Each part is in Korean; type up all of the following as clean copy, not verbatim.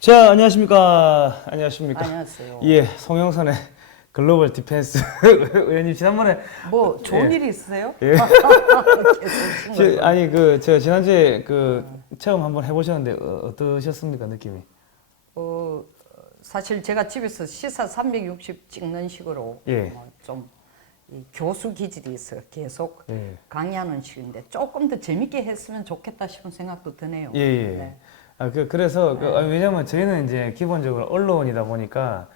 자, 안녕하십니까. 안녕하십니까. 안녕하세요. 예, 송영선의 글로벌 디펜스 의원님 지난번에 뭐 좋은 예. 일이 있으세요? 예. 계속 신고를. 아니 제가 지난주에 체험 한번 해보셨는데 어떠셨습니까 느낌이? 어, 사실 제가 집에서 시사 360 찍는 식으로 예. 좀이 교수 기질이 있어요. 계속 예. 강의하는 식인데 조금 더 재밌게 했으면 좋겠다 싶은 생각도 드네요. 예, 예. 네. 그래서 왜냐면 저희는 이제 기본적으로 언론이다 보니까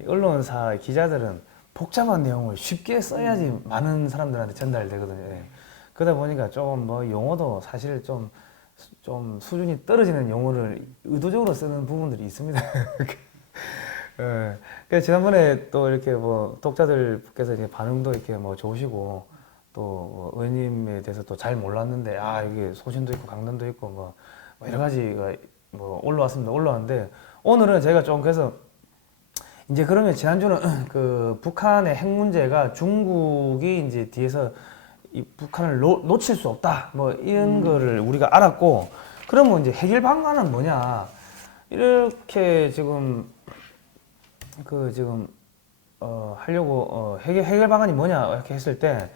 이 언론사 기자들은 복잡한 내용을 쉽게 써야지 많은 사람들한테 전달되거든요. 예. 그러다 보니까 조금 뭐 용어도 사실 좀 수준이 떨어지는 용어를 의도적으로 쓰는 부분들이 있습니다. 예. 그래서 지난번에 또 이렇게 뭐 독자들께서 이제 반응도 이렇게 뭐 좋으시고 또 의원님에 대해서 또 잘 몰랐는데 이게 소신도 있고 강단도 있고 뭐 여러 가지가 뭐 올라왔는데 오늘은 제가 좀 그래서 이제 그러면 지난주는 그 북한의 핵 문제가 중국이 이제 뒤에서 이 북한을 놓칠 수 없다 뭐 이런 거를 우리가 알았고 그러면 이제 해결 방안은 뭐냐 이렇게 지금 하려고 해결 방안이 뭐냐 이렇게 했을 때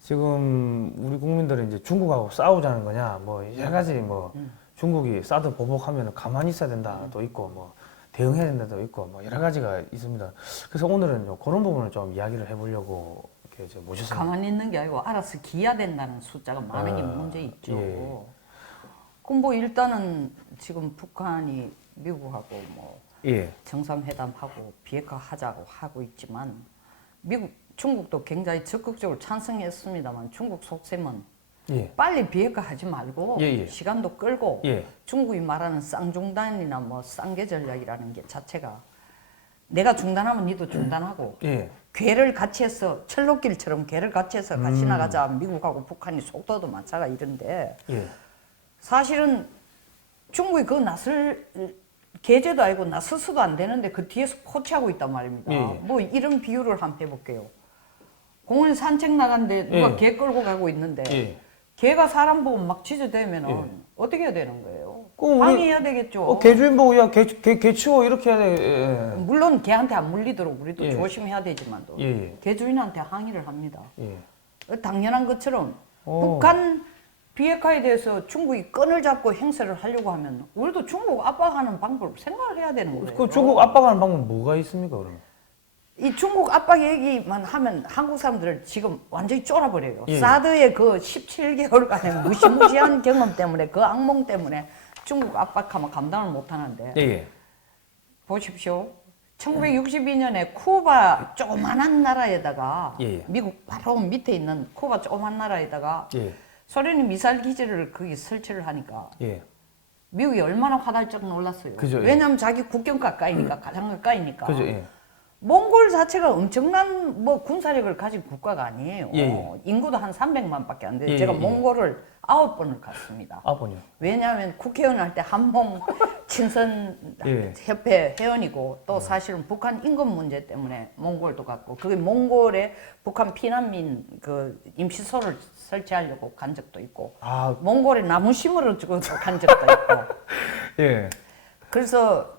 지금 우리 국민들은 이제 중국하고 싸우자는 거냐 뭐 여러 가지 뭐 중국이 사드 보복하면 가만히 있어야 된다도 있고 뭐 대응해야 된다도 있고 뭐 여러 가지가 있습니다. 그래서 오늘은 그런 부분을 좀 이야기를 해보려고 이렇게 모셨습니다. 가만히 있는 게 아니고 알아서 기여된다는 숫자가 많은 게 문제 있죠. 예. 그럼 뭐 일단은 지금 북한이 미국하고 뭐 예. 정상회담하고 비핵화 하자고 하고 있지만 중국도 굉장히 적극적으로 찬성했습니다만 중국 속셈은 예. 빨리 비핵화 하지 말고 예. 시간도 끌고 예. 중국이 말하는 쌍중단이나 뭐 쌍계 전략이라는 게 자체가 내가 중단하면 니도 중단하고 예. 궤를 같이 해서 철로길처럼 궤를 같이 해서 같이 나가자. 미국하고 북한이 속도도 맞춰가 이런데 예. 사실은 중국이 그 나설 계제도 아니고 나서서도 안 되는데 그 뒤에서 코치하고 있단 말입니다. 예. 뭐 이런 비유를 한번 해볼게요. 공원 산책 나갔는데 누가 예. 개 끌고 가고 있는데 예. 개가 사람 보고 막 짖어대면은 예. 어떻게 해야 되는 거예요? 우리- 항의해야 되겠죠. 개 주인 보고 개 치워 이렇게 해야 돼. 물론 개한테 안 물리도록 우리도 예. 조심해야 되지만도 예. 개 주인한테 항의를 합니다. 예. 당연한 것처럼 오. 북한 비핵화에 대해서 중국이 끈을 잡고 행세를 하려고 하면 우리도 중국 압박하는 방법을 생각을 해야 되는 거예요. 그 중국 압박하는 방법 뭐가 있습니까 그러면? 이 중국 압박 얘기만 하면 한국 사람들을 지금 완전히 쫄아버려요. 예. 사드의 그 17개월간의 무시무시한 경험 때문에 그 악몽 때문에 중국 압박하면 감당을 못 하는데 예. 보십시오. 1962년에 쿠바 조그만한 나라에다가 예. 미국 바로 밑에 있는 쿠바 조그만 나라에다가 예. 소련이 미사일 기지를 거기 설치를 하니까 예. 미국이 얼마나 화들짝 놀랐어요. 그죠, 예. 왜냐하면 자기 국경 가까이니까 가장 가까이니까. 그죠. 예. 몽골 자체가 엄청난 뭐 군사력을 가진 국가가 아니에요. 예. 인구도 한 300만밖에 안 돼요. 예, 제가 예. 몽골을 9번을 갔습니다. 아버님. 왜냐하면 국회의원 할 때 한봉 친선 예. 협회 회원이고 또 사실은 북한 인권 문제 때문에 몽골도 갔고 그게 몽골에 북한 피난민 그 임시소를 설치하려고 간 적도 있고 몽골에 나무 심으러 주고 간 적도 있고 예. 그래서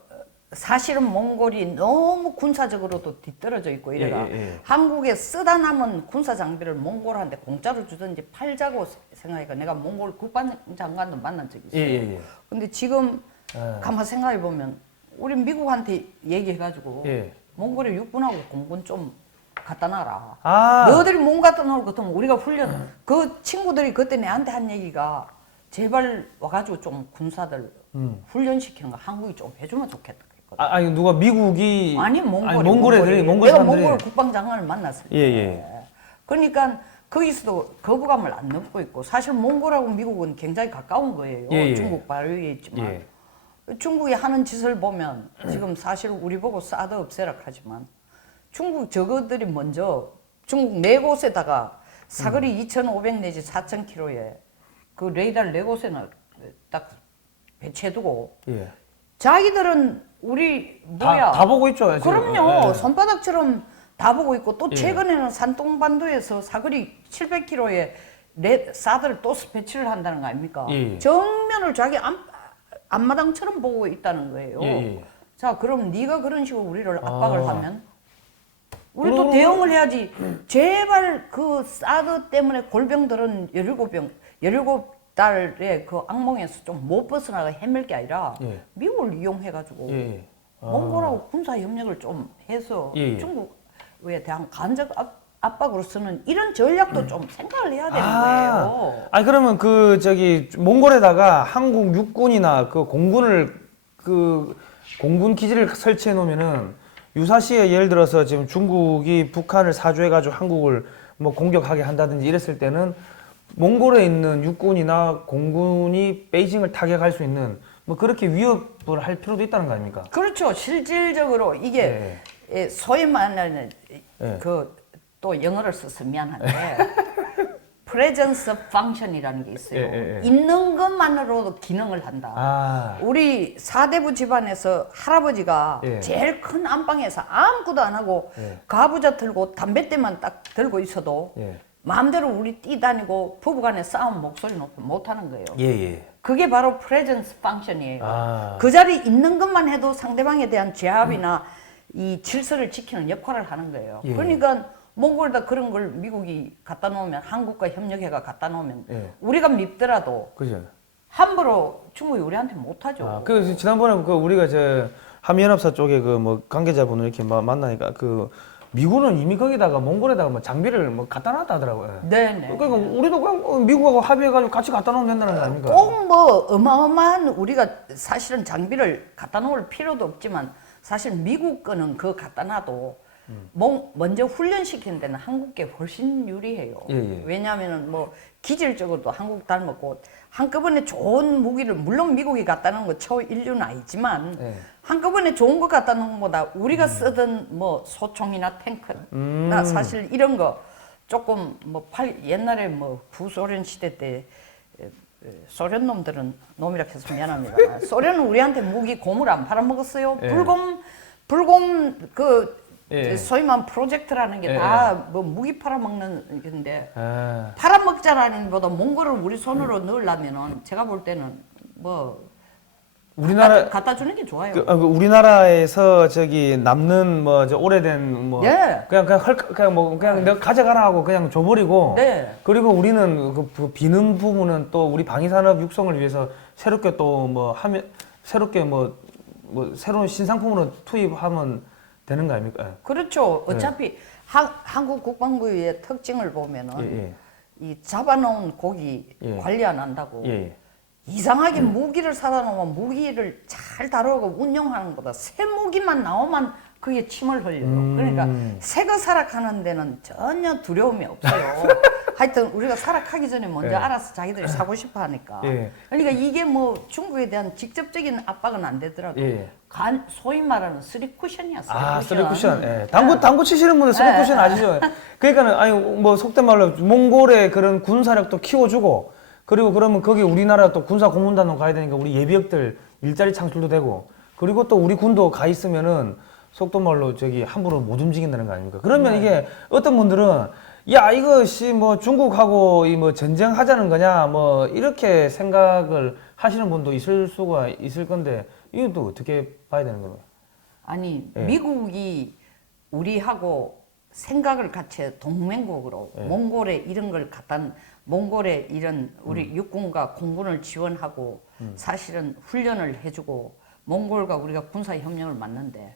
사실은 몽골이 너무 군사적으로도 뒤떨어져 있고 이래가 예. 한국에 쓰다 남은 군사 장비를 몽골한테 공짜로 주든지 팔자고 생각하니까 내가 몽골 국방장관도 만난 적이 있어요. 예. 근데 지금 예. 가만 생각해 보면 우리 미국한테 얘기해가지고 예. 몽골에 육군하고 공군 좀 갖다 놔라. 아. 너희들이 몸 갖다 놓을 것 같으면 우리가 훈련 그 친구들이 그때 내한테 한 얘기가 제발 와가지고 좀 군사들 훈련시키는 거 한국이 좀 해주면 좋겠다. 그랬거든. 아니 누가 미국이 아니 몽골이 몽골 애들이 몽골 내가 사람들이 몽골 국방장관을 만났을 때 예. 그러니까 거기서도 거부감을 안 느끼고 있고 사실 몽골하고 미국은 굉장히 가까운 거예요. 예. 중국 바로 위에 있지만 예. 중국이 하는 짓을 보면 지금 사실 우리 보고 사드 없애라 하지만 중국 저거들이 먼저 중국 네 곳에다가 사거리 2,500 내지 4,000km에 그 레이더 네 곳에는 딱 배치해두고 예. 자기들은 우리 뭐야 다 보고 있죠. 지금. 그럼요. 예. 손바닥처럼 다 보고 있고 또 예. 최근에는 산동반도에서 사거리 700km에 사드를 또 배치를 한다는 거 아닙니까? 예. 정면을 자기 앞마당처럼 보고 있다는 거예요. 예, 예. 자, 그럼 네가 그런 식으로 우리를 압박을 아. 하면 우리도 대응을 해야지. 제발 그 사드 때문에 골병들은 17달의 그 악몽에서 좀 못 벗어나가 헤맬 게 아니라 예. 미국을 이용해가지고 예, 예. 몽골하고 군사 협력을 좀 해서 예, 예. 중국에 대한 간접 압박으로서는 이런 전략도 좀 생각을 해야 되는 아, 거예요. 아니 그러면 그 저기 몽골에다가 한국 육군이나 그 공군을 그 공군 기지를 설치해 놓으면은 유사시에 예를 들어서 지금 중국이 북한을 사주해 가지고 한국을 뭐 공격하게 한다든지 이랬을 때는 몽골에 있는 육군이나 공군이 베이징을 타격할 수 있는 뭐 그렇게 위협을 할 필요도 있다는 거 아닙니까? 그렇죠. 실질적으로 이게 소위 말하는 예. 그 또 영어를 써서 미안한데 presence function이라는 게 있어요. 예. 있는 것만으로도 기능을 한다. 아, 우리 사대부 집안에서 할아버지가 예. 제일 큰 안방에서 아무것도 안 하고 예. 가부좌 들고 담뱃대만 딱 들고 있어도 예. 마음대로 우리 뛰다니고 부부간에 싸움 목소리 높여 못 하는 거예요. 예. 그게 바로 presence function이에요. 아. 그 자리에 있는 것만 해도 상대방에 대한 제압이나 이 질서를 지키는 역할을 하는 거예요. 예. 그러니까 몽골에다 그런 걸 미국이 갖다 놓으면 한국과 협력해가 갖다 놓으면 예. 우리가 밉더라도 그죠. 함부로 중국이 우리한테 못하죠. 아, 그 지난번에 그 우리가 저 한미연합사 쪽에 그 뭐 관계자분을 이렇게 만나니까 그 미군은 이미 거기다가 몽골에다가 뭐 장비를 뭐 갖다 놨다 하더라고요. 네네. 그러니까 우리도 그냥 미국하고 합의해가지고 같이 갖다 놓으면 된다는 거 아닙니까? 꼭 뭐 어마어마한 우리가 사실은 장비를 갖다 놓을 필요도 없지만 사실 미국 거는 그거 갖다 놔도 먼저 훈련시키는 데는 한국게 훨씬 유리해요. 예. 왜냐하면은 뭐 기질적으로도 한국 닮았고 한꺼번에 좋은 무기를 물론 미국이 갖다 놓은 거 초인류는 아니지만 예. 한꺼번에 좋은 거 갖다 놓은 것보다 우리가 쓰던 뭐 소총이나 탱크나 사실 이런 거 조금 뭐 옛날에 뭐 구소련 시대 때 소련 놈들은 놈이라 해서 미안합니다. 소련은 우리한테 무기 고물 안 팔아먹었어요. 예. 불곰 그 예. 소위 말하는 프로젝트라는 게 예. 다 뭐 무기 팔아먹는 건데 아, 팔아먹자라는 보다 몽골을 우리 손으로 넣으려면은 제가 볼 때는 뭐 우리나라 갖다 주는 게 좋아요. 그 우리나라에서 저기 남는 뭐 저 오래된 뭐 네. 그냥 뭐 그냥 내가 가져가라 하고 그냥 줘버리고 네. 그리고 우리는 그 비는 부분은 또 우리 방위산업 육성을 위해서 새롭게 또 뭐 하면 새롭게 뭐 새로운 신상품으로 투입하면 되는 거 아닙니까? 그렇죠. 어차피 한국 국방부의 특징을 보면은 예. 이 잡아놓은 고기 예. 관리 안 한다고 예. 이상하게 무기를 사다 놓으면 무기를 잘 다루고 운영하는 것보다 새 무기만 나오면 그게 침을 흘려요. 그러니까 새 거 살아가는 데는 전혀 두려움이 없어요. 하여튼 우리가 살아가기 전에 먼저 예. 알아서 자기들이 사고 싶어 하니까. 예. 그러니까 이게 뭐 중국에 대한 직접적인 압박은 안 되더라도 예. 소위 말하는 쓰리 쿠션이야. 아, 쓰리쿠션. 예. 당구 치시는 분들 쓰리쿠션 아시죠? 그러니까는 아니 뭐 속된 말로 몽골의 그런 군사력도 키워주고 그리고 그러면 거기 우리나라 또 군사 고문단으로 가야 되니까 우리 예비역들 일자리 창출도 되고 그리고 또 우리 군도 가 있으면은 속된 말로 저기 함부로 못 움직인다는 거 아닙니까? 그러면 이게 어떤 분들은 야 이것이 뭐 중국하고 이 뭐 전쟁하자는 거냐 뭐 이렇게 생각을 하시는 분도 있을 수가 있을 건데 이건 또 어떻게 봐야 되는 거예요? 아니 예. 미국이 우리하고 생각을 같이 해 동맹국으로 예. 몽골에 이런 걸 갖다 몽골에 이런 우리 육군과 공군을 지원하고 사실은 훈련을 해주고 몽골과 우리가 군사 협력을 맞는데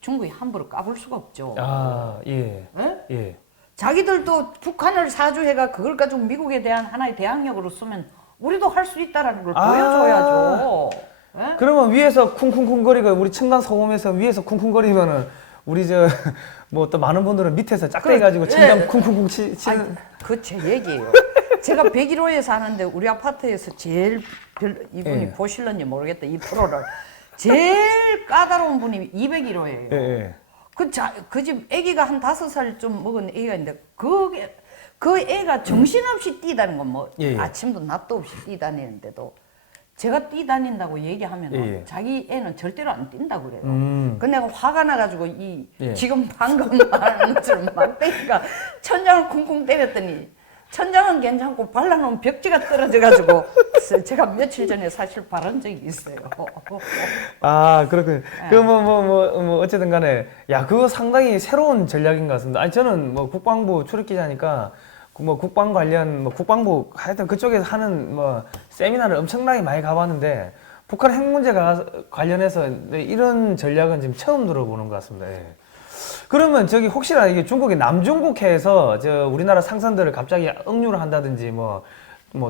중국이 함부로 까불 수가 없죠. 아, 예. 예? 예. 자기들도 북한을 사주해가 그걸 가지고 미국에 대한 하나의 대항력으로 쓰면 우리도 할 수 있다라는 걸 보여줘야죠. 예? 그러면 위에서 쿵쿵쿵거리고 우리 층간 소음에서 위에서 쿵쿵거리면은 우리 저 뭐 또 많은 분들은 밑에서 짝대기 가지고 층간 예. 쿵쿵쿵 치는 그 제 얘기예요. 제가 101호에 사는데 우리 아파트에서 제일 이분이 예. 보실런지 모르겠다 이 프로를 제일 까다로운 분이 201호예요. 예. 그 집 아기가 한 5살 좀 먹은 아기가 있는데 그 애가 정신없이 뛰다는 건 뭐 예. 아침도 낮도 없이 뛰다니는데도 제가 뛰다닌다고 얘기하면 예. 자기 애는 절대로 안 뛴다고 그래요. 근데 내가 화가 나가지고 예. 지금 방금 말한 것처럼 막대기가 천장을 쿵쿵 때렸더니 천장은 괜찮고 발라놓은 벽지가 떨어져가지고 제가 며칠 전에 사실 바른 적이 있어요. 아, 그렇군요. 뭐, 어쨌든 간에, 야, 그거 상당히 새로운 전략인 것 같습니다. 아니, 저는 뭐 국방부 출입기자니까, 뭐 국방 관련, 뭐 국방부, 하여튼 그쪽에서 하는 뭐 세미나를 엄청나게 많이 가봤는데, 북한 핵 문제가 관련해서 이런 전략은 지금 처음 들어보는 것 같습니다. 예. 그러면 저기 혹시나 이게 중국의 남중국해에서 저 우리나라 상선들을 갑자기 억류를 한다든지 뭐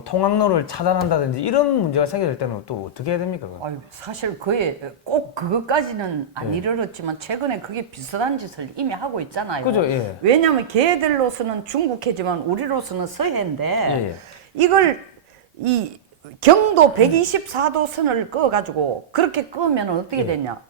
통항로를 차단한다든지 이런 문제가 생길 때는 또 어떻게 해야 됩니까? 그건? 아유, 사실 그에 꼭 그것까지는 안 이르렀지만 최근에 그게 비슷한 짓을 이미 하고 있잖아요. 그죠, 예. 왜냐하면 걔들로서는 중국해지만 우리로서는 서해인데 예. 이걸 이 경도 124도 선을 그어가지고 그렇게 끄면 어떻게 되냐?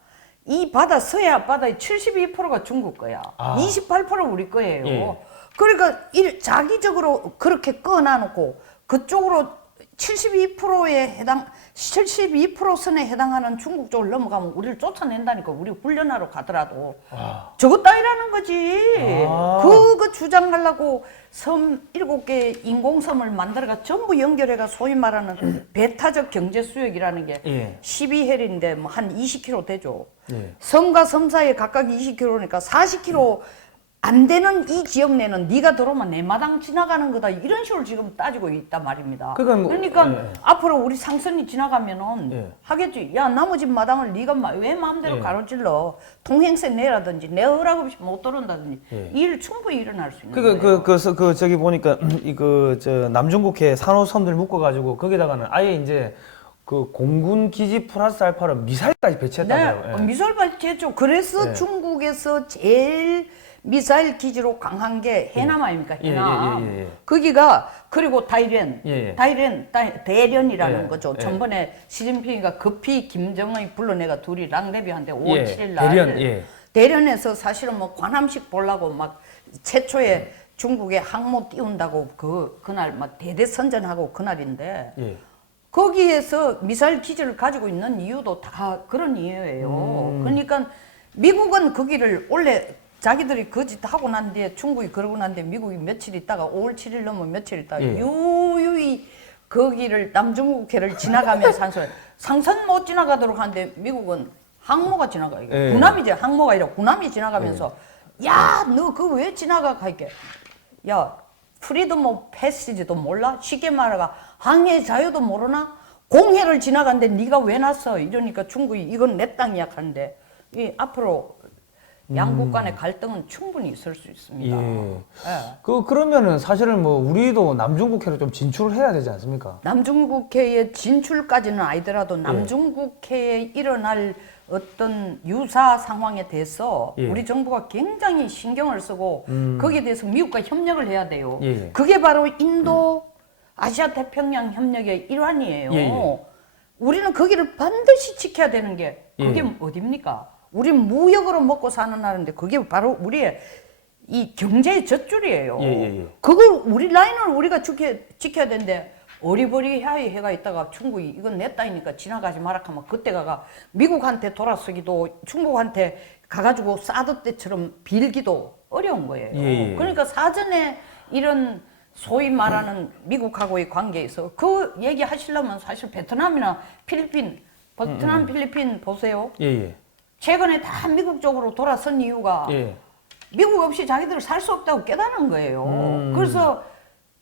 이 바다 서해 앞바다의 72%가 중국 거야. 아. 28% 우리 거예요. 예. 그러니까 자기적으로 그렇게 꺼놔놓고 그쪽으로 72%에 해당 72% 선에 해당하는 중국 쪽을 넘어가면 우리를 쫓아낸다니까. 우리 훈련하러 가더라도 저거 따위라는 거지. 그거 주장하려고 섬 7개 인공섬을 만들어가 전부 연결해가 소위 말하는 배타적 경제 수역이라는 게 12헬인데 뭐 한 20km 되죠. 섬과 섬 사이에 각각 20km니까 40km 안 되는 이 지역 내는 네가 들어오면 내 마당 지나가는 거다 이런 식으로 지금 따지고 있단 말입니다. 그러니까 앞으로 우리 상선이 지나가면은 하겠지. 야 나머지 마당을 네가 왜 마음대로 가로질러? 통행세 내라든지 내 허락 없이 못 들어온다든지 이 일 충분히 일어날 수 있는 거예요. 저기 보니까 저 남중국해 산호섬들 묶어가지고 거기다가는 아예 이제 그 공군 기지 플러스 알파로 미사일까지 배치했다고요. 네, 미사일 배치했죠. 그래서 중국에서 제일 미사일 기지로 강한 게 해남 아닙니까? 해남. 거기가 그리고 대련이라는 거죠. 전번에 시진핑이가 급히 김정은이 불러내가 둘이 랑데뷔한데 5월 7일 날 대련에서 사실은 뭐 관함식 보려고 막 최초에 중국에 항모 띄운다고 그날 막 대대선전하고 그날인데 거기에서 미사일 기지를 가지고 있는 이유도 다 그런 이유예요. 그러니까 미국은 거기를 원래 자기들이 그 짓 하고 난 뒤에 중국이 그러고 난 뒤에 미국이 며칠 있다가 5월 7일 넘으면 며칠 있다가 유유히 거기를 남중국해를 지나가면서 상선 못 지나가도록 하는데 미국은 항모가 지나가요. 군함이지 항모가 아니라 군함이 지나가면서 야 너 그거 왜 지나가? 할게 야 프리덤 오브 패시지도 몰라? 쉽게 말해가 항해 자유도 모르나? 공해를 지나갔는데 네가 왜 났어? 이러니까 중국이 이건 내 땅이야 하는데 이 앞으로 양국 간의 갈등은 충분히 있을 수 있습니다. 그러면은 사실은 뭐 우리도 남중국해로 좀 진출을 해야 되지 않습니까? 남중국해의 진출까지는 아니더라도 남중국해에 일어날 어떤 유사 상황에 대해서 우리 정부가 굉장히 신경을 쓰고 거기에 대해서 미국과 협력을 해야 돼요. 그게 바로 인도 아시아 태평양 협력의 일환이에요. 우리는 거기를 반드시 지켜야 되는 게 그게 어딥니까? 우리 무역으로 먹고 사는 나라인데 그게 바로 우리의 이 경제의 젖줄이에요. 그걸 우리 라인을 우리가 지켜야 되는데 어리버리하게 해가 있다가 중국이 이건 내 땅이니까 지나가지 마라 하면 그때 가가 미국한테 돌아서기도 중국한테 가가지고 사드 때처럼 빌기도 어려운 거예요. 그러니까 사전에 이런 소위 말하는 미국하고의 관계에서 그 얘기 하시려면 사실 베트남이나 필리핀, 베트남, 필리핀 보세요. 최근에 다 미국 쪽으로 돌아선 이유가 미국 없이 자기들 살 수 없다고 깨달은 거예요. 그래서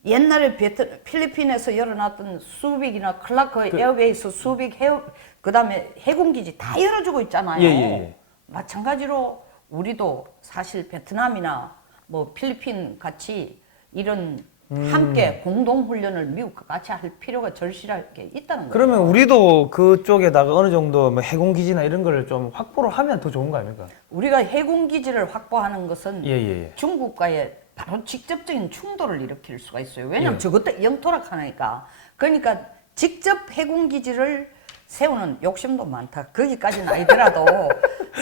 옛날에 필리핀에서 열어놨던 수빅이나 클라크 에어베이스, 수빅, 그 다음에 해군기지 다 열어주고 있잖아요. 마찬가지로 우리도 사실 베트남이나 뭐 필리핀 같이 이런 함께 공동훈련을 미국과 같이 할 필요가 절실하게 있다는 거예요. 그러면 우리도 그쪽에다가 어느 정도 뭐 해군기지나 이런 거를 좀 확보를 하면 더 좋은 거 아닙니까? 우리가 해군기지를 확보하는 것은 중국과의 바로 직접적인 충돌을 일으킬 수가 있어요. 왜냐하면 저것도 영토락하니까. 그러니까 직접 해군기지를 세우는 욕심도 많다. 거기까지는 아니더라도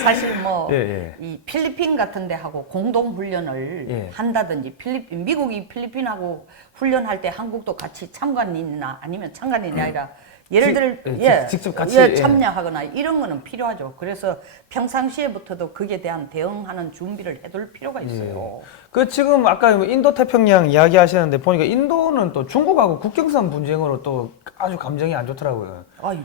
사실 뭐 이 필리핀 같은 데 하고 공동 훈련을 한다든지 미국이 필리핀하고 훈련할 때 한국도 같이 참관인이나 아니면 참관인이 아니라 예를 들어 직접 같이 참여하거나 이런 거는 필요하죠. 그래서 평상시에부터도 그에 대한 대응하는 준비를 해둘 필요가 있어요. 그 지금 아까 인도 태평양 이야기하시는데 보니까 인도는 또 중국하고 국경선 분쟁으로 또 아주 감정이 안 좋더라고요.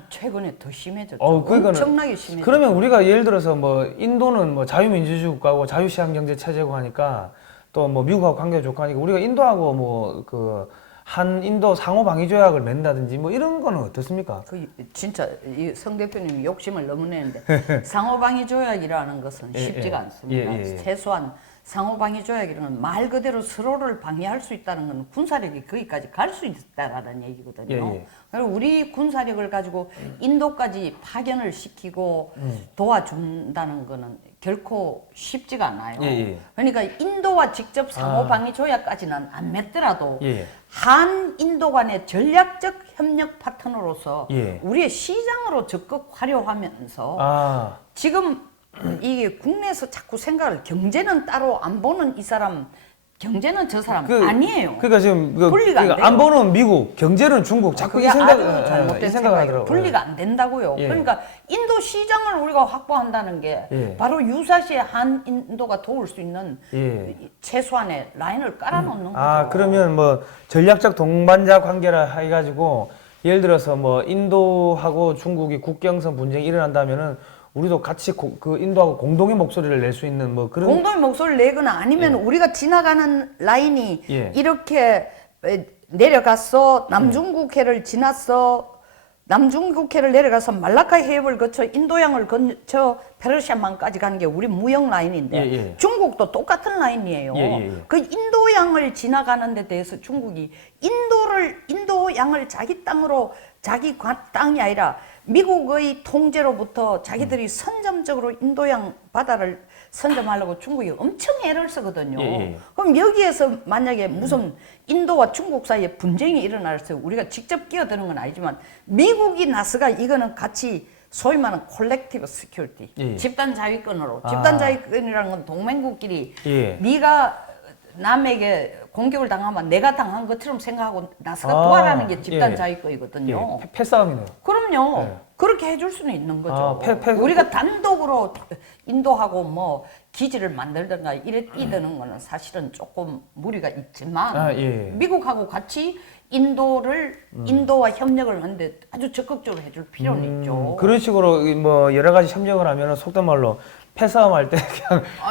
최근에 더 심해졌죠. 그러니까는 엄청나게 심해졌죠. 그러면 우리가 예를 들어서 뭐 인도는 뭐 자유민주주의 국가고 자유시장 경제 체제고 하니까 또 뭐 미국하고 관계가 좋고 하니까 우리가 인도하고 뭐 그 한인도 상호 방위 조약을 맺는다든지 뭐 이런 거는 어떻습니까? 진짜 성 대표님이 욕심을 너무 내는데 상호방위 조약이라는 것은 쉽지가 않습니다. 최소한 상호방위 조약이라는 말 그대로 서로를 방위할 수 있다는 건 군사력이 거기까지 갈 수 있다라는 얘기거든요. 그리고 우리 군사력을 가지고 인도까지 파견을 시키고 도와준다는 거는 결코 쉽지가 않아요. 그러니까 인도와 직접 상호방위 조약까지는 안 맺더라도 한 인도 간의 전략적 협력 파트너로서 우리의 시장으로 적극 활용하면서 지금 이게 국내에서 자꾸 생각을 경제는 따로 안 보는 이 사람 경제는 저 사람 아니에요. 그러니까 지금 분리가 안 돼요. 안 보는 미국, 경제는 중국 자꾸 이 생각 아주 잘못된 생각이에요. 분리가 안 된다고요. 그러니까 인도 시장을 우리가 확보한다는 게 바로 유사시에 한 인도가 도울 수 있는 최소한의 라인을 깔아놓는 거죠. 그러면 뭐 전략적 동반자 관계라 해가지고 예를 들어서 뭐 인도하고 중국이 국경선 분쟁이 일어난다면은 우리도 같이 그 인도하고 공동의 목소리를 낼 수 있는 뭐 그런 공동의 목소리를 내거나 아니면 우리가 지나가는 라인이 이렇게 내려갔어 남중국해를 지났어 남중국해를 내려가서 말라카 해협을 거쳐 인도양을 거쳐 페르시아만까지 가는 게 우리 무역 라인인데 중국도 똑같은 라인이에요. 그 인도양을 지나가는 데 대해서 중국이 인도양을 자기 땅으로 자기 땅이 아니라 미국의 통제로부터 자기들이 선점적으로 인도양 바다를 선점하려고 중국이 엄청 애를 쓰거든요. 그럼 여기에서 만약에 무슨 인도와 중국 사이에 분쟁이 일어났어요. 우리가 직접 끼어드는 건 아니지만 미국이 나서가 이거는 같이 소위 말하는 콜렉티브 시큐리티, 집단 자위권으로. 집단 자위권이라는 건 동맹국끼리 네가 남에게 공격을 당하면 내가 당한 것처럼 생각하고 나서가 도와라는 게 집단 자위권이거든요. 패싸움이네요. 그럼요. 그렇게 해줄 수는 있는 거죠. 우리가 단독으로 인도하고 뭐 기지를 만들든가 이래 뛰드는 거는 사실은 조금 무리가 있지만 미국하고 같이 인도와 협력을 하는데 아주 적극적으로 해줄 필요는 있죠. 그런 식으로 뭐 여러 가지 협력을 하면 속된 말로 패싸움 할 때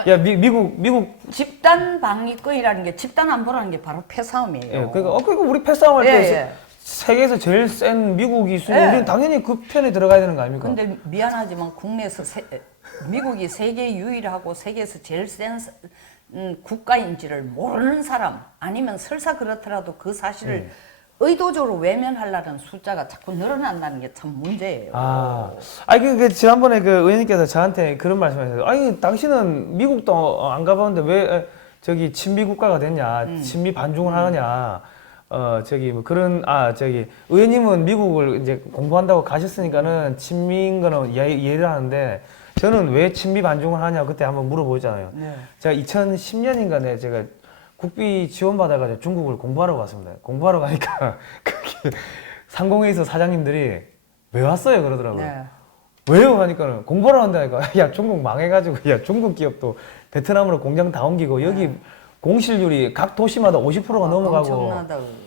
그냥 미국 집단 방위권이라는 게 집단 안보라는 게 바로 패싸움이에요. 그러니까 우리 패싸움 할 때 세계에서 제일 센 미국이 있으면 우리는 당연히 그 편에 들어가야 되는 거 아닙니까? 근데 미안하지만 국내에서 미국이 세계 유일하고 세계에서 제일 센 국가인지를 모르는 사람 아니면 설사 그렇더라도 그 사실을 의도적으로 외면하려는 숫자가 자꾸 늘어난다는 게 참 문제예요. 그 지난번에 그 의원님께서 저한테 그런 말씀하셨어요. 아니 당신은 미국도 안 가봤는데 왜 저기 친미 국가가 됐냐, 친미 반중을 하느냐. 뭐 그런 의원님은 미국을 이제 공부한다고 가셨으니까는 친미인 거는 이해를 하는데 저는 왜 친미 반중을 하냐 그때 한번 물어보잖아요. 제가 2010년인가에 제가 국비 지원 받아가지고 중국을 공부하러 갔습니다. 공부하러 가니까 거기 상공회의소 사장님들이 왜 왔어요 그러더라고요. 왜요 하니까는 공부하러 간다니까. 야 중국 망해가지고 야 중국 기업도 베트남으로 공장 다 옮기고 여기 공실률이 각 도시마다 50%가 넘어가고. 엄청나다고.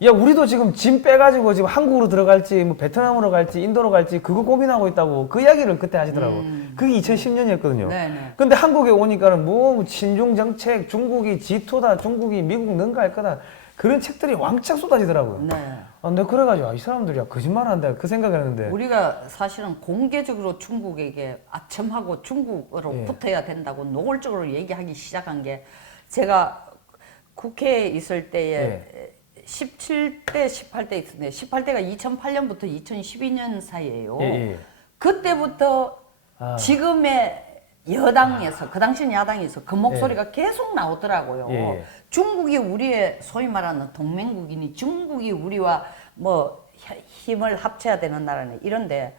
야 우리도 지금 짐 빼가지고 지금 한국으로 들어갈지 뭐 베트남으로 갈지 인도로 갈지 그거 고민하고 있다고 그 이야기를 그때 하시더라고. 그게 2010년이었거든요. 근데 한국에 오니까는 뭐 친중 정책, 중국이 G2다, 중국이 미국 능가할 거다 그런 책들이 왕창 쏟아지더라고요. 근데 그래가지고 이 사람들이 거짓말한다 그 생각을 했는데 우리가 사실은 공개적으로 중국에게 아첨하고 중국으로 붙어야 된다고 노골적으로 얘기하기 시작한 게 제가 국회에 있을 때에 17대, 18대 있었는데 18대가 2008년부터 2012년 사이에요. 그때부터 지금의 여당에서 그 당시는 야당에서 그 목소리가 계속 나오더라고요. 중국이 우리의 소위 말하는 동맹국이니 중국이 우리와 뭐 힘을 합쳐야 되는 나라네 이런데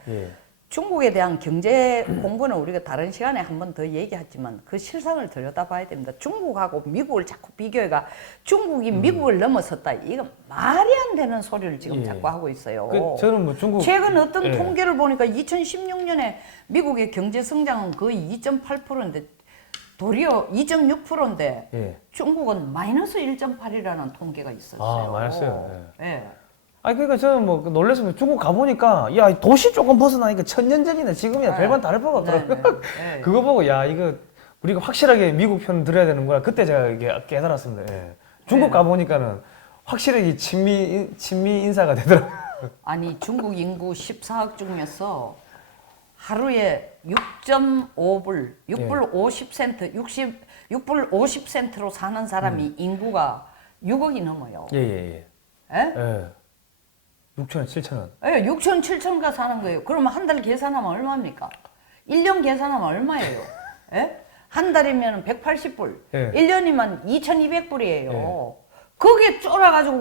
중국에 대한 경제 공부는 우리가 다른 시간에 한 번 더 얘기하지만 그 실상을 들여다봐야 됩니다. 중국하고 미국을 자꾸 비교해가 중국이 미국을 넘어섰다. 이거 말이 안 되는 소리를 지금 예. 자꾸 하고 있어요. 저는 뭐 중국 최근 어떤 예. 통계를 보니까 2016년에 미국의 경제 성장은 거의 2.8%인데 도리어 2.6%인데 예. 중국은 마이너스 1.8이라는 통계가 있었어요. 아, 말했어요. 예. 아니 그러니까 저는 뭐 놀랐으면 중국 가보니까 야 도시 조금 벗어나니까 천년전이네 지금이야 네. 별반 다를 바가 없더라고요. 네, 네. 그거 보고 야 이거 우리가 확실하게 미국 편 들어야 되는구나 그때 제가 이게 깨달았습니다. 예. 중국 네. 가보니까는 확실하게 친미 인사가 되더라고요. 아니 중국 인구 14억 중에서 하루에 6.5불, 6불 50센트, 6불 50센트로 사는 사람이 인구가 6억이 넘어요. 예예예. 예? 예. 6천 원, 7천 원. 예, 6천, 7천가 사는 거예요. 그러면 한 달 계산하면 얼마입니까? 1년 계산하면 얼마예요? 예? 한 달이면 180불, 예. 1년이면 2,200불이에요. 예. 거기에 쫄아가지고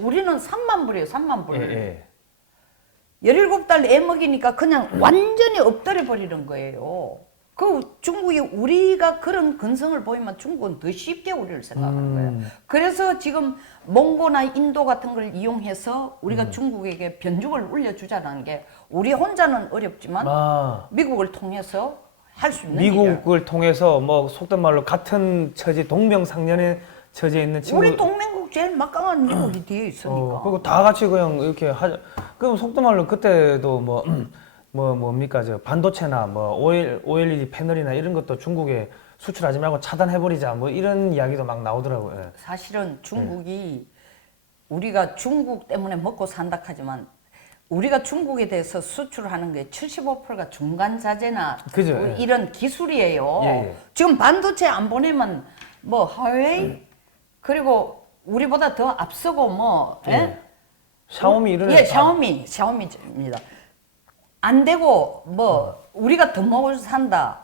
우리는 3만 불이에요, 3만 불. 예, 예. 17달 애 먹이니까 그냥 완전히 엎드려 버리는 거예요. 그 중국이 우리가 그런 근성을 보이면 중국은 더 쉽게 우리를 생각하는 거예요. 그래서 지금 몽고나 인도 같은 걸 이용해서 우리가 중국에게 변죽을 울려주자는 게 우리 혼자는 어렵지만 아, 미국을 통해서 할 수 있는 일이에요. 미국을 통해서 뭐 속된 말로 같은 처지 동병상련의 처지에 있는 친구. 우리 동맹국 제일 막강한 미국이 뒤에 있으니까. 그리고 다 같이 그냥 이렇게 하자. 그럼 속된 말로 그때도 뭡니까 저 반도체나 뭐 OLED 패널이나 이런 것도 중국에 수출하지 말고 차단해버리자 뭐 이런 이야기도 막 나오더라고요. 예. 사실은 중국이 우리가 중국 때문에 먹고 산다 하지만 우리가 중국에 대해서 수출하는 게 75%가 중간 자재나 그죠, 뭐 예. 이런 기술이에요. 예, 예. 지금 반도체 안 보내면 뭐 화웨이 그리고 우리보다 더 앞서고 뭐 예? 예. 샤오미 이런 예, 애들 다- 샤오미입니다. 안 되고 뭐 우리가 더 먹을 산다.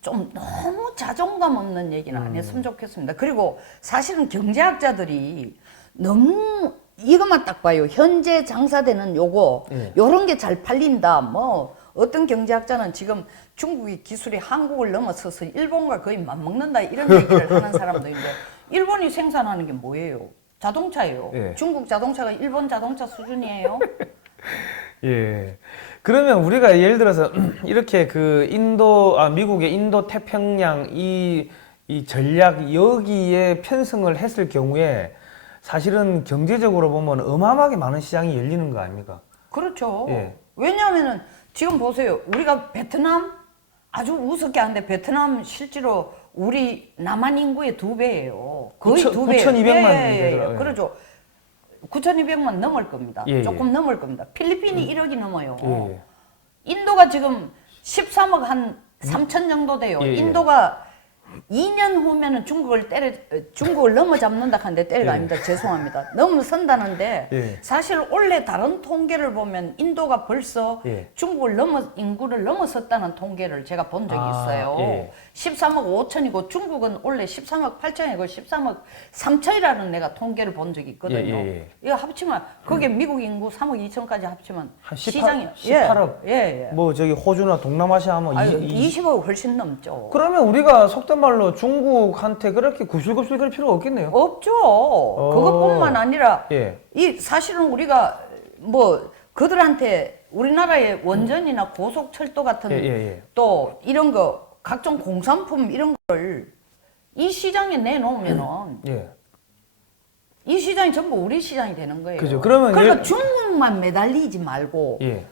좀 너무 자존감 없는 얘기는 안 했으면 좋겠습니다. 그리고 사실은 경제학자들이 너무 이것만 딱 봐요. 현재 장사되는 요거 예. 요런 게 잘 팔린다. 뭐 어떤 경제학자는 지금 중국의 기술이 한국을 넘어서서 일본과 거의 맞먹는다 이런 얘기를 하는 사람도 있는데 일본이 생산하는 게 뭐예요? 자동차예요. 예. 중국 자동차가 일본 자동차 수준이에요. 예. 그러면 우리가 예를 들어서 이렇게 그 미국의 인도 태평양 이 전략 여기에 편승을 했을 경우에 사실은 경제적으로 보면 어마어마하게 많은 시장이 열리는 거 아닙니까? 그렇죠. 예. 왜냐하면은 지금 보세요. 우리가 베트남 아주 우습게 하는데 베트남 실제로 우리 남한 인구의 2배예요. 거의 2배. 9,200만 되더라고요. 그렇죠. 9,200만 넘을 겁니다. 예, 조금 넘을 겁니다. 필리핀이 1억이 넘어요. 예. 인도가 지금 13억 한 3천 정도 돼요. 예, 예. 인도가 2년 후면은 중국을 넘어잡는다 하는데 때가 예. 아닙니다. 죄송합니다. 넘어선다는데 예. 사실 원래 다른 통계를 보면 인도가 벌써 예. 중국을 인구를 넘어섰다는 통계를 제가 본 적이 아, 있어요. 예. 13억 5천이고 중국은 원래 13억 8천이고 13억 3천이라는 내가 통계를 본 적이 있거든요. 예, 예, 예. 이거 합치면 그게 미국 인구 3억 2천까지 합치면 한 18, 시장이 18억. 예. 뭐 저기 호주나 동남아시아 하면 아유, 20억 훨씬 넘죠. 그러면 우리가 속된 말로 중국한테 그렇게 구실구실 그럴 필요가 없겠네요. 없죠. 그것뿐만 아니라 예. 이 사실은 우리가 뭐 그들한테 우리나라의 원전이나 고속철도 같은 예, 예, 예. 또 이런 거 각종 공산품 이런 걸 이 시장에 내놓으면은 예. 이 시장이 전부 우리 시장이 되는 거예요. 그죠. 그러면 그러니까 중국만 매달리지 말고 예.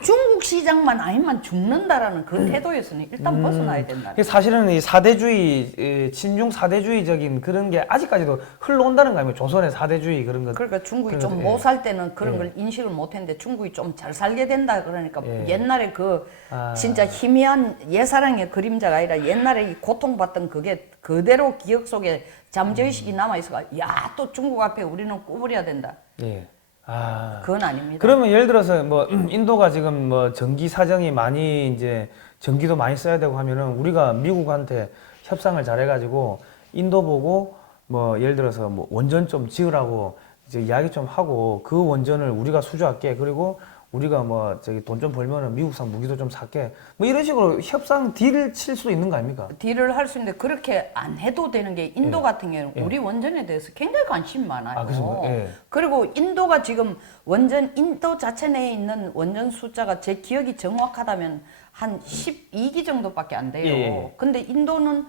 중국 시장만 아니면 죽는다라는 그 태도에서는 일단 벗어나야 된다. 이게 사실은 이 사대주의, 친중 사대주의적인 그런 게 아직까지도 흘러온다는 거 아닙니까? 조선의 사대주의 그런 거. 그러니까 중국이 그래서, 좀 예. 못 살 때는 그런 예. 걸 인식을 못 했는데 중국이 좀 잘 살게 된다 그러니까 예. 옛날에 그 아. 진짜 희미한 예사랑의 그림자가 아니라 옛날에 이 고통받던 그게 그대로 기억 속에 잠재의식이 남아있어가 야 또 중국 앞에 우리는 구부려야 된다. 예. 아. 그건 아닙니다. 그러면 예를 들어서 뭐 인도가 지금 뭐 전기 사정이 많이 이제 전기도 많이 써야 되고 하면은 우리가 미국한테 협상을 잘해가지고 인도 보고 뭐 예를 들어서 뭐 원전 좀 지으라고 이제 이야기 좀 하고 그 원전을 우리가 수주할게 그리고 우리가 뭐 저기 돈 좀 벌면은 미국산 무기도 좀 살게 뭐 이런 식으로 협상 딜을 칠 수도 있는 거 아닙니까? 딜을 할 수 있는데 그렇게 안 해도 되는 게 인도 예. 같은 경우는 예. 우리 원전에 대해서 굉장히 관심이 많아요. 아, 그렇습니까? 예. 그리고 인도가 지금 원전 인도 자체 내에 있는 원전 숫자가 제 기억이 정확하다면 한 12기 정도밖에 안 돼요. 예. 근데 인도는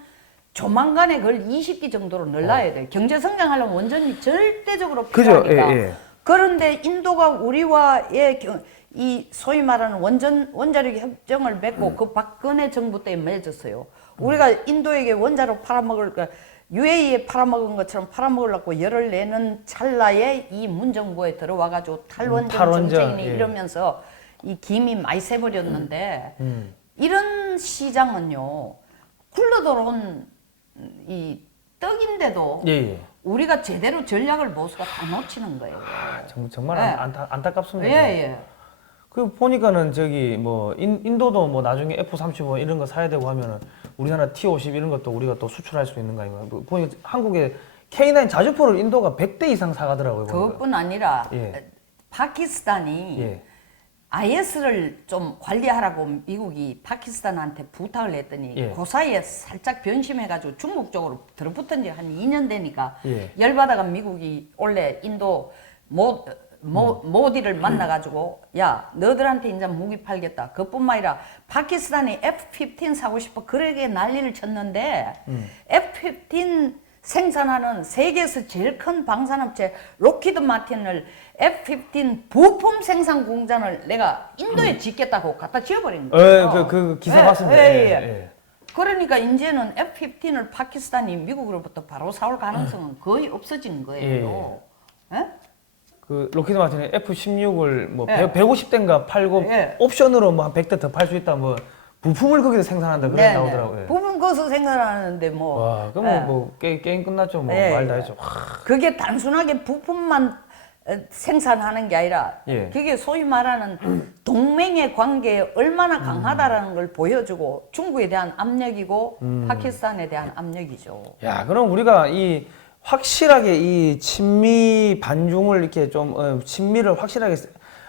조만간에 그걸 20기 정도로 늘려야 돼요. 경제 성장하려면 원전이 절대적으로 그죠? 필요하니까. 예. 그런데 인도가 우리와의 이 소위 말하는 원자력 협정을 맺고 그 박근혜 정부 때 맺었어요. 우리가 인도에게 원자로 팔아먹을 UAE에 팔아먹은 것처럼 팔아먹으려고 열을 내는 찰나에 이 문정부에 들어와가지고 탈원전 정책이니 예. 이러면서 이 김이 많이 새버렸는데 이런 시장은요 굴러 들어온 이 떡인데도 예. 우리가 제대로 전략을 모수가 다 놓치는 거예요. 정말 예. 안타깝습니다. 예. 그 보니까는 저기 뭐 인도도 뭐 나중에 F-35 이런 거 사야 되고 하면은 우리나라 T-50 이런 것도 우리가 또 수출할 수 있는 거 아닌가? 뭐 보니까 한국의 K9 자주포를 인도가 100대 이상 사가더라고요. 보니까. 그것뿐 아니라 예. 파키스탄이 예. IS를 좀 관리하라고 미국이 파키스탄한테 부탁을 했더니 예. 그 사이에 살짝 변심해가지고 중국 쪽으로 들어붙은 지 한 2년 되니까 예. 열받아가 미국이 원래 인도 모디를 만나가지고 야 너들한테 이제 무기 팔겠다. 그뿐만 아니라 파키스탄이 F-15 사고 싶어 그러게 난리를 쳤는데 F-15 생산하는 세계에서 제일 큰 방산업체 로키드 마틴을 F-15 부품 생산 공장을 내가 인도에 짓겠다고 갖다 지어버린 거예요. 그 기사 예, 봤습니다. 예. 그러니까 이제는 F-15을 파키스탄이 미국으로부터 바로 사올 가능성은 거의 없어진 거예요. 예? 그 로키드 마틴의 F-16을 뭐 예. 150대인가 팔고 예. 옵션으로 뭐 한 100대 더 팔 수 있다 뭐 부품을 거기서 생산한다 그런 게 나오더라고요. 예. 부분 거기서 생산하는데 뭐. 와, 그럼 예. 뭐 게임 끝났죠. 뭐 예, 말 다 예. 했죠. 그게 단순하게 부품만 생산하는 게 아니라 예. 그게 소위 말하는 동맹의 관계에 얼마나 강하다라는 걸 보여주고 중국에 대한 압력이고 파키스탄에 대한 압력이죠. 야, 그럼 우리가 이 확실하게 이 친미 반중을 이렇게 좀 친미를 확실하게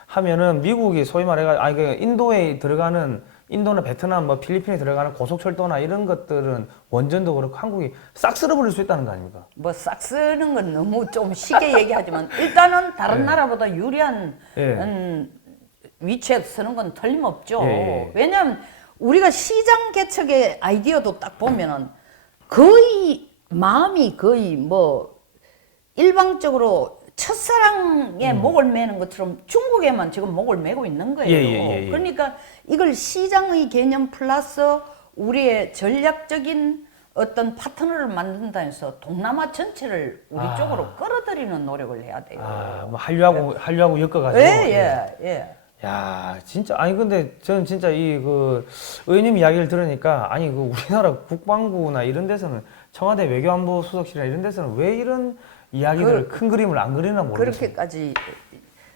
하면은 미국이 소위 말해가 그 인도에 들어가는 인도나 베트남 뭐 필리핀에 들어가는 고속철도나 이런 것들은 원전도 그렇고 한국이 싹 쓸어버릴 수 있다는 거 아닙니까? 뭐 싹 쓰는 건 너무 좀 쉽게 얘기하지만 일단은 다른 나라보다 유리한 위치에 쓰는 건 틀림없죠. 예. 왜냐하면 우리가 시장 개척의 아이디어도 딱 보면은 거의 마음이 거의 뭐 일방적으로 첫사랑에 목을 매는 것처럼 중국에만 지금 목을 매고 있는 거예요. 예. 그러니까 이걸 시장의 개념 플러스 우리의 전략적인 어떤 파트너를 만든다 해서 동남아 전체를 우리 쪽으로 끌어들이는 노력을 해야 돼요. 뭐 한류하고 엮어가지고. 예. 야, 진짜 아니 근데 저는 진짜 이 그 의원님 이야기를 들으니까 아니 그 우리나라 국방부나 이런 데서는 청와대 외교안보 수석실이나 이런 데서는 왜 이런 이야기를 큰 그림을 안 그리나 모르겠어요. 그렇게까지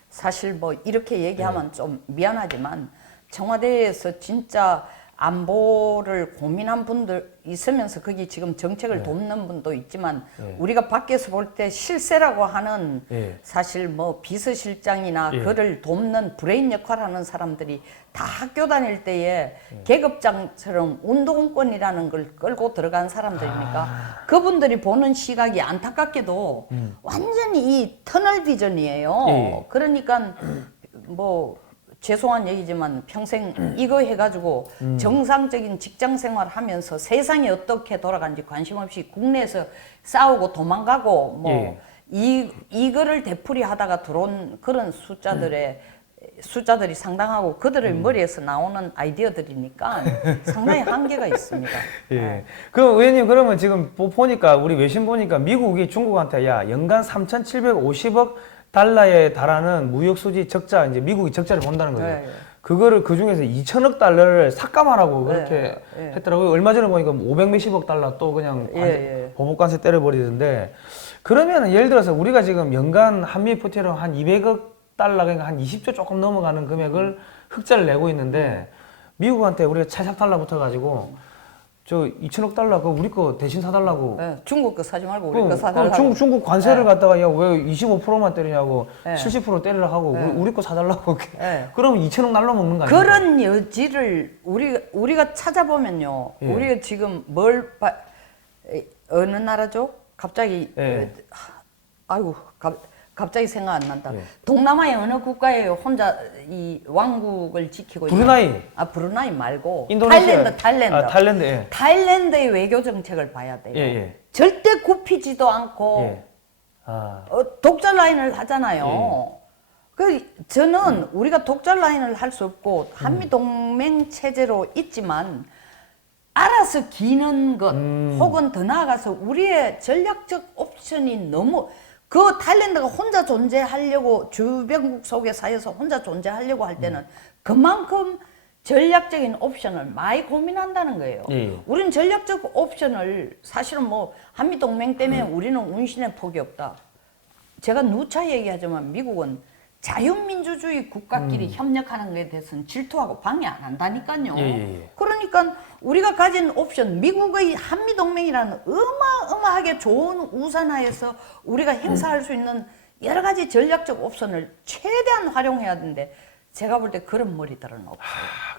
사실 뭐 이렇게 얘기하면 좀 미안하지만 청와대에서 진짜 안보를 고민한 분들 있으면서 거기 지금 정책을 돕는 분도 있지만 우리가 밖에서 볼 때 실세라고 하는 사실 뭐 비서실장이나 그를 돕는 브레인 역할하는 사람들이 다 학교 다닐 때에 계급장처럼 운동권이라는 걸 끌고 들어간 사람들이니까 그분들이 보는 시각이 안타깝게도 완전히 이 터널 비전이에요. 그러니까 뭐 죄송한 얘기지만 평생 이거 해가지고 정상적인 직장 생활 하면서 세상이 어떻게 돌아가는지 관심 없이 국내에서 싸우고 도망가고 뭐 이거를 되풀이하다가 들어온 그런 숫자들이 상당하고 그들의 머리에서 나오는 아이디어들이니까 상당히 한계가 있습니다. 예. 그 의원님 그러면 지금 보니까 우리 외신 보니까 미국이 중국한테 야 연간 3,750억 달러에 달하는 무역 수지 적자 이제 미국이 적자를 본다는 거죠. 그거를 그 중에서 2천억 달러를 삭감하라고 그렇게 했더라고요. 얼마 전에 보니까 500 몇십억 달러 또 그냥 보복관세 때려버리던데 그러면 예를 들어서 우리가 지금 연간 한미 FTA로 한 200억 달러 그러니까 한 20조 조금 넘어가는 금액을 흑자를 내고 있는데 미국한테 우리가 채싹 달라붙어 가지고 저 2천억 달러 그 우리 거 대신 사달라고. 예, 중국 거 사지 말고 우리 거 사달라고. 중국 관세를 예. 갖다가 야 왜 25%만 때리냐고 예. 70% 때리라 하고 예. 우리 거 사달라고. 예. 그러면 2천억 날로 먹는 거 아니에요? 그런 여지를 우리가 찾아보면요. 예. 우리가 지금 어느 나라죠? 갑자기 예. 아이고 갑자기 생각 안 난다. 예. 동남아의 어느 국가에 혼자 이 왕국을 지키고 브루나이. 브루나이 말고 인도네시아. 타일랜드. 아, 타일랜드. 예. 타일랜드의 외교 정책을 봐야 돼요. 예, 예. 절대 굽히지도 않고 예. 아. 독자 라인을 하잖아요. 저는 우리가 독자 라인을 할 수 없고 한미 동맹 체제로 있지만 알아서 기는 것 혹은 더 나아가서 우리의 전략적 옵션이 너무 그 타일랜드가 혼자 존재하려고 주변국 속에 사여서 혼자 존재하려고 할 때는 그만큼 전략적인 옵션을 많이 고민한다는 거예요. 예. 우리는 전략적 옵션을 사실은 뭐 한미 동맹 때문에 우리는 운신의 폭이 없다. 제가 누차 얘기하지만 미국은 자유민주주의 국가끼리 협력하는 것에 대해서는 질투하고 방해 안 한다니까요. 예. 그러니까 우리가 가진 옵션, 미국의 한미동맹이라는 어마어마하게 좋은 우산하에서 우리가 행사할 수 있는 여러 가지 전략적 옵션을 최대한 활용해야 되는데 제가 볼 때 그런 머리들은 없어요.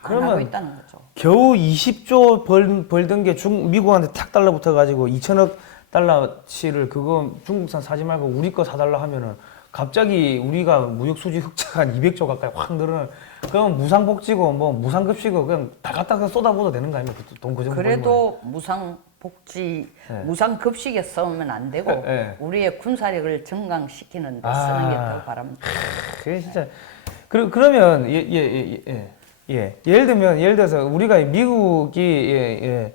안 하고 그러면 있다는 거죠. 겨우 20조 벌던 게 미국한테 탁 달라붙어 가지고 2천억 달러치를 그거 중국산 사지 말고 우리 거 사달라 하면은 갑자기 우리가 무역 수지 흑자가 한 200조 가까이 확 늘어나. 그럼 무상복지고 뭐 무상급식고 그냥 다 갖다가 쏟아부어도 되는 거 아닙니까? 돈 그 정도 그래도 무상복지, 네. 무상급식에 써면 안 되고 네. 우리의 군사력을 증강시키는 데 쓰는 게 더 바랍니다. 그게 진짜 그러면 예를 들어서 우리가 미국이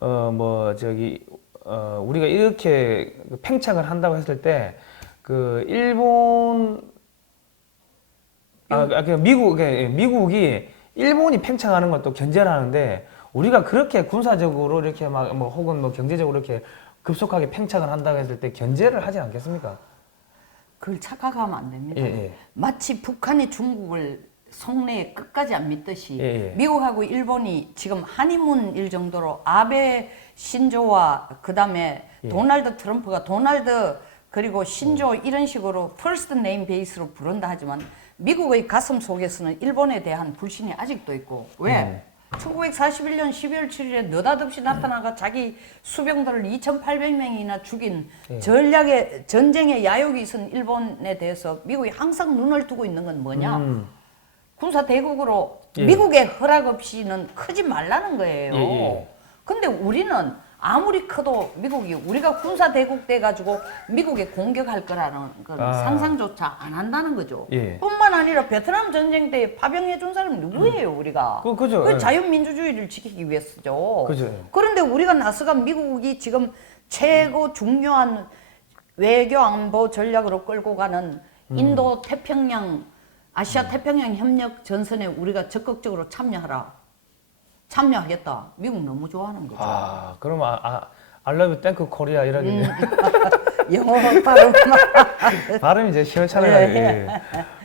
우리가 이렇게 팽창을 한다고 했을 때 그 일본 미국이 일본이 팽창하는 것도 견제를 하는데 우리가 그렇게 군사적으로 이렇게 막 뭐 혹은 뭐 경제적으로 이렇게 급속하게 팽창을 한다고 했을 때 견제를 하지 않겠습니까? 그걸 착각하면 안 됩니다. 예. 마치 북한이 중국을 속내에 끝까지 안 믿듯이 예. 미국하고 일본이 지금 한인문일 정도로 아베 신조와 그다음에 예. 도널드 트럼프가 도널드 그리고 신조 이런 식으로 퍼스트 네임 베이스로 부른다 하지만 미국의 가슴 속에서는 일본에 대한 불신이 아직도 있고 왜? 1941년 12월 7일에 느닷없이 나타나가 자기 수병들을 2,800명이나 죽인 전략의 전쟁의 야욕이 있은 일본에 대해서 미국이 항상 눈을 두고 있는 건 뭐냐? 군사 대국으로 미국의 허락 없이는 크지 말라는 거예요. 근데 우리는 아무리 커도 미국이 우리가 군사 대국 돼 가지고 미국에 공격할 거라는 건 상상조차 안 한다는 거죠. 뿐만 아니라 베트남 전쟁 때 파병해 준 사람이 누구예요, 우리가? 그죠. 그 자유민주주의를 지키기 위해서죠. 그죠. 그런데 우리가 나서가 미국이 지금 최고 중요한 외교 안보 전략으로 끌고 가는 인도 태평양 아시아 태평양 협력 전선에 우리가 적극적으로 참여하겠다. 미국 너무 좋아하는 거죠. 그럼 I love you, thank you, Korea 이러겠네. 영어 발음 발음이 이제 시원찮아요.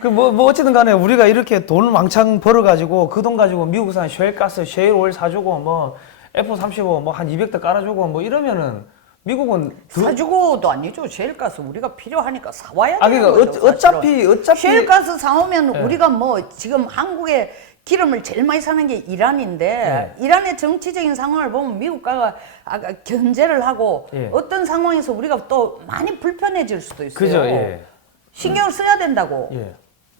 뭐 어쨌든 간에 우리가 이렇게 돈을 왕창 벌어가지고 그 돈 가지고 미국산 셰일가스, 셰일 오일 사주고 뭐 F-35 뭐 한 200대 깔아주고 뭐 이러면은 미국은 사주고도 아니죠. 셰일가스 우리가 필요하니까 사와야 되는 그러니까 거죠. 어차피 셰일가스 사오면 우리가 뭐 지금 한국에 기름을 제일 많이 사는 게 이란인데 이란의 정치적인 상황을 보면 미국과 견제를 하고 어떤 상황에서 우리가 또 많이 불편해질 수도 있어요. 그죠, 신경을 써야 된다고.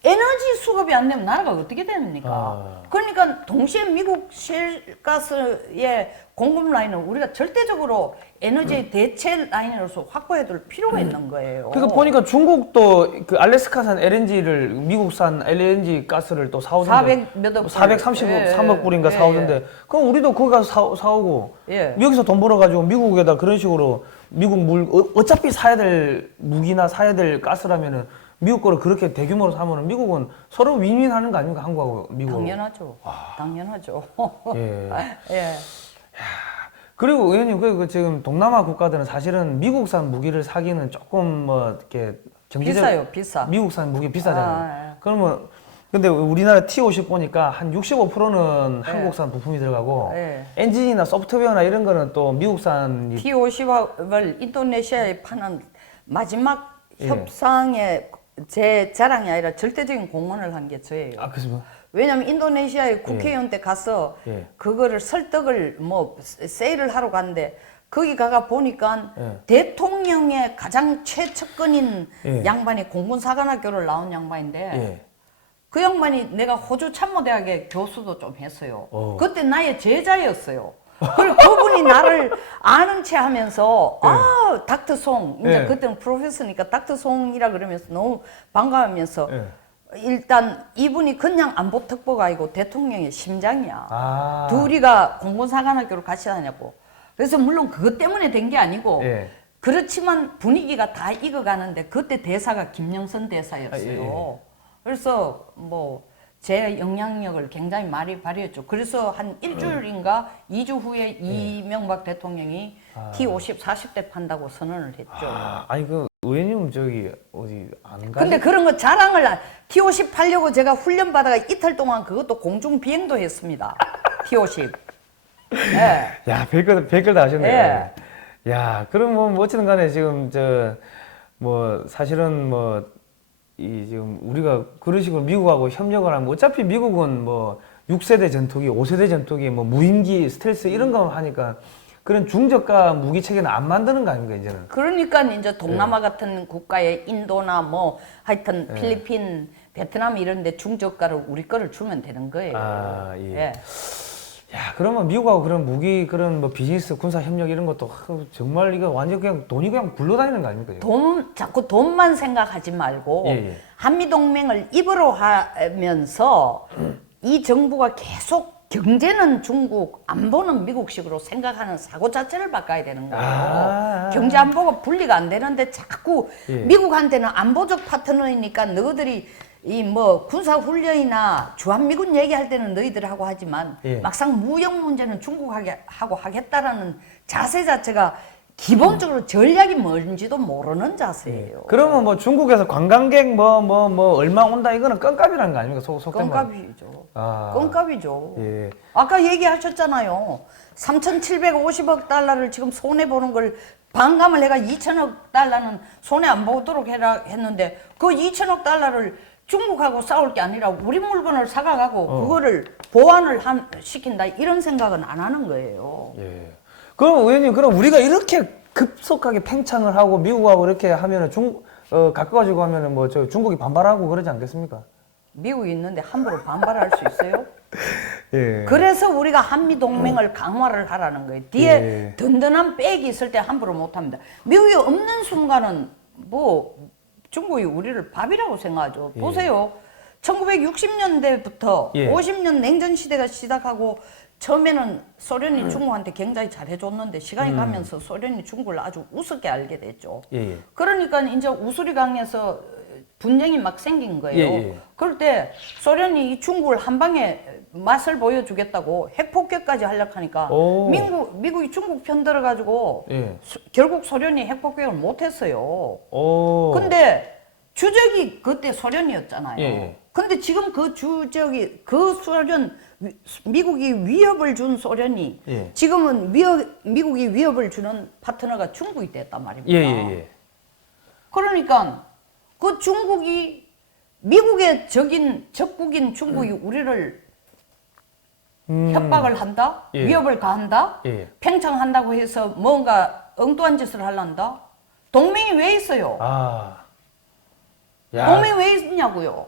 에너지 수급이 안 되면 나라가 어떻게 됩니까? 그러니까 동시에 미국 셰일가스의 공급 라인을 우리가 절대적으로 에너지의 대체 라인으로서 확보해둘 필요가 있는 거예요. 그러니까 보니까 중국도 그 알래스카산 LNG를 미국산 LNG 가스를 또 사오던데 433억 불인가 사오던데 그럼 우리도 거기 가서 사오고 여기서 돈 벌어가지고 미국에다 그런 식으로 미국 어차피 사야 될 무기나 사야 될 가스라면은 미국 거를 그렇게 대규모로 사면은 미국은 서로 윈윈하는 거 아닙니까? 한국하고 미국. 당연하죠. 당연하죠. 그리고 의원님 그 지금 동남아 국가들은 사실은 미국산 무기를 사기는 조금 뭐 이렇게 비싸요, 비싸. 미국산 무기 비싸잖아요. 그러면 근데 우리나라 T50 보니까 한 65%는 네. 한국산 부품이 들어가고 네. 엔진이나 소프트웨어나 이런 거는 또 미국산 T50을 인도네시아에 파는 마지막 예. 협상의 제 자랑이 아니라 절대적인 공헌을 한 게 저예요. 아 그렇습니까? 왜냐면 인도네시아의 국회의원 때 가서 예. 그거를 설득을 뭐 세일을 하러 갔는데 거기 가가 보니까 예. 대통령의 가장 최측근인 예. 양반이 공군사관학교를 나온 양반인데 예. 그 양반이 내가 호주 참모대학의 교수도 좀 했어요. 오. 그때 나의 제자였어요. 그리고 그분이 나를 아는 체 하면서, 아, 닥터 송. 이제 예. 그때는 프로페서니까 닥터 송이라 그러면서 너무 반가워하면서 예. 일단 이분이 그냥 안보특보가 아니고 대통령의 심장이야. 아. 둘이가 공군사관학교를 같이 다녔고. 그래서 물론 그것 때문에 된 게 아니고, 예. 그렇지만 분위기가 다 익어가는데 그때 대사가 김영선 대사였어요. 아, 예. 그래서 뭐 제 영향력을 굉장히 많이 발휘했죠. 그래서 한 일주일인가 2주 후에 이명박 대통령이 T50 40대 판다고 선언을 했죠. 아니 그 의원님 저기 어디 안 가? 근데 그런 거 자랑을 T50 팔려고 제가 훈련 받아가 이틀 동안 그것도 공중 비행도 했습니다. T50. 예. 야 별걸 다 하셨네. 예. 야 그럼 뭐 어쨌든 간에 지금 저 뭐 사실은 뭐 이 지금 우리가 그런 식으로 미국하고 협력을 하면 어차피 미국은 뭐 6세대 전투기, 5세대 전투기, 뭐 무인기, 스텔스 이런 거 하니까 그런 중저가 무기 체계는 안 만드는 거 아닙니까 이제는? 그러니까 이제 동남아 같은 국가에 인도나 뭐 하여튼 필리핀, 베트남 이런 데 중저가를 우리 거를 주면 되는 거예요. 아, 예. 예. 야 그러면 미국하고 그런 무기 그런 뭐 비즈니스 군사 협력 이런 것도 정말 이거 완전 그냥 돈이 그냥 굴러다니는 거 아닙니까? 이거? 자꾸 돈만 생각하지 말고 예, 예. 한미동맹을 입으로 하면서 이 정부가 계속 경제는 중국, 안보는 미국식으로 생각하는 사고 자체를 바꿔야 되는 거예요. 경제 안보가 분리가 안 되는데 자꾸 예. 미국한테는 안보적 파트너이니까 너희들이 이 뭐 군사 훈련이나 주한미군 얘기할 때는 너희들하고 하지만 예. 막상 무역 문제는 중국하고 하겠다라는 자세 자체가 기본적으로 전략이 뭔지도 모르는 자세예요. 그러면 뭐 중국에서 관광객 뭐 얼마 온다 이거는 껌값이라는 거 아닙니까? 속된 말. 껌값이죠. 아. 껌값이죠. 예. 아까 얘기하셨잖아요. 3,750억 달러를 지금 손해 보는 걸 반감을 해가 2천억 달러는 손해 안 보도록 해라 했는데 그 2천억 달러를 중국하고 싸울 게 아니라 우리 물건을 사가가고 그거를 보완을 시킨다 이런 생각은 안 하는 거예요. 예. 그럼 의원님 그럼 우리가 이렇게 급속하게 팽창을 하고 미국하고 이렇게 하면은 가까워지고 하면은 뭐 저 중국이 반발하고 그러지 않겠습니까? 미국이 있는데 함부로 반발할 수 있어요? 예. 그래서 우리가 한미 동맹을 강화를 하라는 거예요. 뒤에 예. 든든한 백이 있을 때 함부로 못 합니다. 미국이 없는 순간은 뭐 중국이 우리를 밥이라고 생각하죠. 예. 보세요. 1960년대부터 예. 50년 냉전 시대가 시작하고 처음에는 소련이 중국한테 굉장히 잘해줬는데 시간이 가면서 소련이 중국을 아주 우습게 알게 됐죠. 예. 그러니까 이제 우수리강에서 분쟁이 막 생긴 거예요. 예. 그럴 때 소련이 이 중국을 한 방에 맛을 보여주겠다고 핵폭격까지 하려고 하니까 오. 미국이 중국 편 들어가지고 예. 결국 소련이 핵폭격을 못했어요. 오. 근데 주적이 그때 소련이었잖아요. 예. 근데 지금 그 주적이 그 소련 미국이 위협을 준 소련이 예. 지금은 미국이 위협을 주는 파트너가 중국이 됐단 말입니다. 예. 그러니까 그 중국이 미국의 적국인 중국이 우리를 협박을 한다, 예. 위협을 가한다, 예. 팽창한다고 해서 뭔가 엉뚱한 짓을 하란다. 동맹이 왜 있어요? 아. 야. 동맹 왜 있냐고요?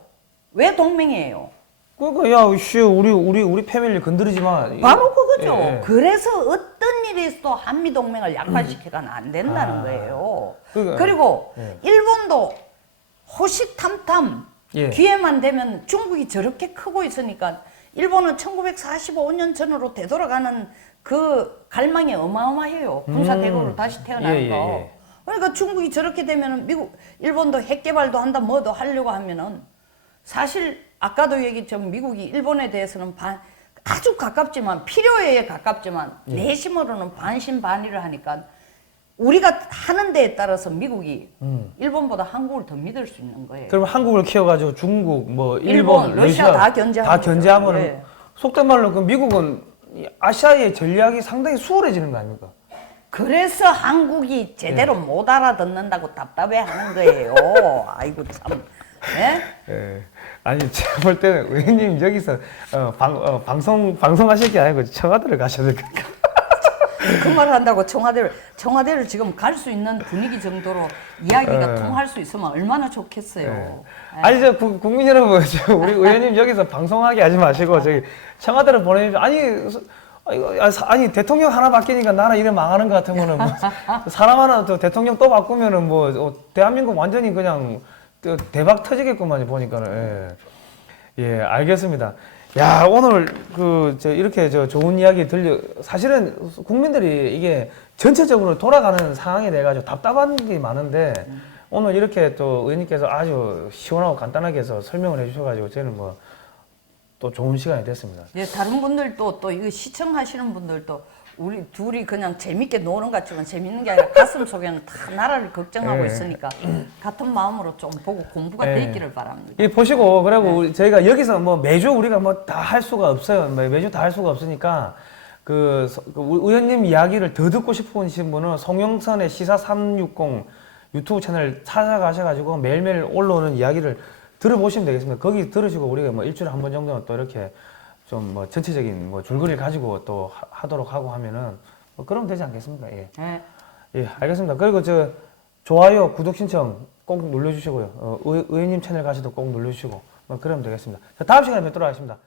왜 동맹이에요? 그러니까 야, 씨, 우리 패밀리 건드리지 마. 바로 그거죠. 예. 그래서 어떤 일이 있어도 한미 동맹을 약화시켜서는 안 된다는 거예요. 그러니까, 그리고 예. 일본도 호시탐탐 예. 기회만 되면 중국이 저렇게 크고 있으니까 일본은 1945년 전으로 되돌아가는 그 갈망이 어마어마해요. 군사 대국으로 다시 태어나는 거. 그러니까 중국이 저렇게 되면은 일본도 핵 개발도 한다 뭐도 하려고 하면은 사실 아까도 얘기했지만 미국이 일본에 대해서는 아주 가깝지만 필요에 가깝지만 내심으로는 반신반의를 하니까 우리가 하는 데에 따라서 미국이 일본보다 한국을 더 믿을 수 있는 거예요. 그럼 한국을 키워가지고 중국, 뭐 일본, 일본, 러시아 다 견제하는 다 견제하면 거죠. 예. 속된 말로 그 미국은 이 아시아의 전략이 상당히 수월해지는 거 아닙니까? 그래서 한국이 제대로 못 알아듣는다고 답답해하는 거예요. 아이고 참. 예? 예. 아니 제가 볼 때는 의원님 여기서 방송하실 게 아니고 청와대를 가셔야 될 것 같아요. 그 말 한다고 청와대를 지금 갈 수 있는 분위기 정도로 이야기가 통할 수 있으면 얼마나 좋겠어요. 예. 아니 저 국민 여러분, 우리 의원님 여기서 방송하게 하지 마시고 저기 청와대를 보내주십시오. 아니 대통령 하나 바뀌니까 나라 이래 망하는 것 같으면은 뭐 사람 하나 또 대통령 또 바꾸면은 뭐 대한민국 완전히 그냥 또 대박 터지겠구만 보니까는. 예, 알겠습니다. 야, 오늘 이렇게 좋은 이야기 사실은 국민들이 이게 전체적으로 돌아가는 상황에 대해 가지고 답답한 게 많은데 오늘 이렇게 또 의원님께서 아주 시원하고 간단하게 해서 설명을 해 주셔가지고 저는 뭐 또 좋은 시간이 됐습니다. 예, 다른 분들도 또 이거 시청하시는 분들도 우리 둘이 그냥 재밌게 노는 것 같지만 재밌는 게 아니라 가슴 속에는 다 나라를 걱정하고 예. 있으니까 같은 마음으로 좀 보고 공부가 예. 되기를 바랍니다. 이 보시고 그리고 저희가 여기서 뭐 매주 우리가 뭐 다 할 수가 없어요. 매주 다 할 수가 없으니까 그 의원님 이야기를 더 듣고 싶으신 분은 송영선의 시사 360 유튜브 채널 찾아가셔가지고 매일매일 올라오는 이야기를 들어보시면 되겠습니다. 거기 들으시고 우리가 뭐 일주일에 한 번 정도는 또 이렇게 좀 뭐 전체적인 뭐 줄거리를 가지고 또 하도록 하고 하면은 뭐 그러면 되지 않겠습니까? 예. 예. 예, 알겠습니다. 그리고 좋아요, 구독 신청 꼭 눌러주시고요. 의원님 채널 가셔도 꼭 눌러주시고 뭐 그러면 되겠습니다. 자, 다음 시간에 뵙도록 하겠습니다.